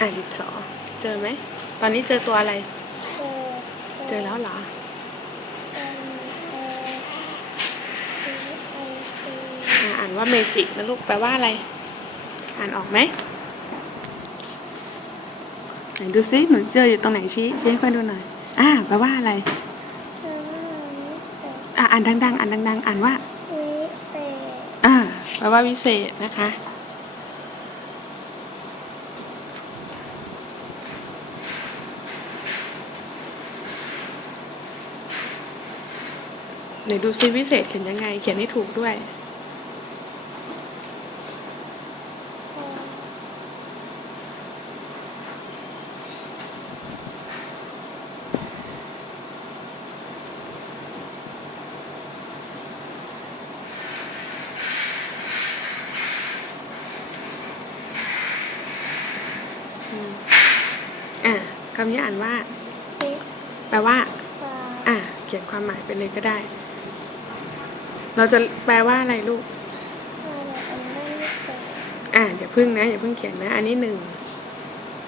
อ่านดินสอเจอไหม ตอนนี้เจอตัวอะไร เจอเจอแล้วเหรอเป็นเอทีเอซีอ่าอ่านว่าเมจินะลูก แปลว่าอะไร อ่านออกไหมไหนดูซิหนูเจออยู่ตรงไหนชี้ชี้ให้เพื่อนดูหน่อย อ่าแปลว่าอะไรแปลว่าวิเศษอ่าอ่านดังๆ อ่านดัง ๆ อ่านว่าวิเศษอ่าแปลว่าวิเศษนะคะ ไหนดูซิวิเศษเขียนยังไง เขียนให้ถูกด้วยอืมอ่าคำนี้อ่านว่าวิแปลว่าวาอ่าเขียนความหมายไปเลยก็ได้ เราจะแปลว่าอะไรลูกอะไรอันนั้นวิเศษอ่าอย่าพึ่งนะอย่าพึ่งเขียนนะ อันนี้หนึ่ง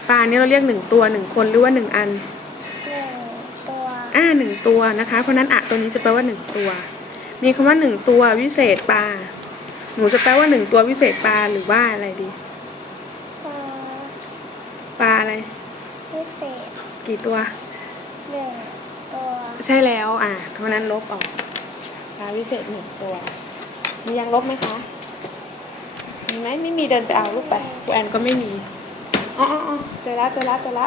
ปลาเนี่ยเราเรียกหนึ่งตัวหนึ่งคนหรือว่าหนึ่งอันหนึ่งตัวอ่าหนึ่งตัวนะคะ เพราะฉะนั้นอะตัวนี้จะแปลว่าหนึ่งตัว มีคำว่าหนึ่งตัววิเศษปลา หนูจะแปลว่าหนึ่งตัววิเศษปลาหรือว่าอะไรดี ปลาปลาอะไร วิเศษ กี่ตัวหนึ่งตัว ใช่แล้ว อ่าเพราะฉะนั้นลบออกปลาวิเศษหนึ่งตัว มียังลบไหมคะ มีไหมไม่มีเดินไปเอาลูกไปครูแอนก็ไม่มีอ๋ออ๋ออเจอละเจอละเจอละ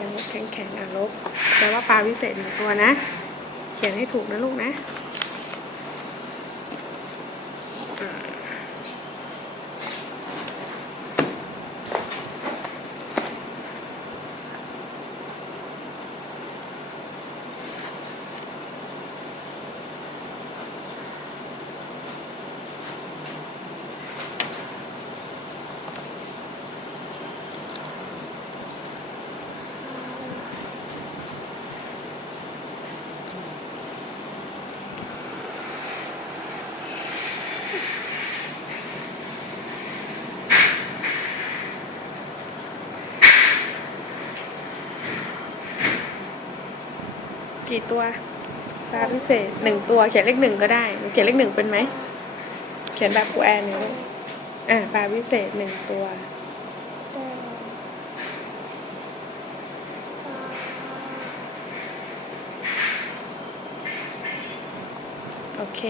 ยังลบแข็งแข็งๆอะลบแปลว่าปลาวิเศษหนึ่งตัวนะ เขียนให้ถูกนะลูกนะ กี่ตัวปลาพิเศษหนึ่งตัวเขียนเลขหนึ่งก็ได้ เขียนเลขหนึ่งเป็นไหม เขียนแบบครูแอนเนี่อ่าปลาพิเศษหนึ่งตัว โอเค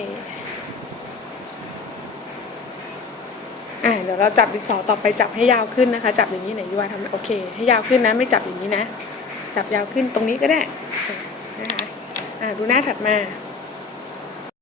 อ่าเดี๋ยวเราจับดินสอต่อไปจับให้ยาวขึ้นนะคะ จับอย่างนี้ไหนยูวาทำโอเค ให้ยาวขึ้นนะ ไม่จับอย่างนี้นะ จับยาวขึ้นตรงนี้ก็ได้ ดูหน้าถัดมา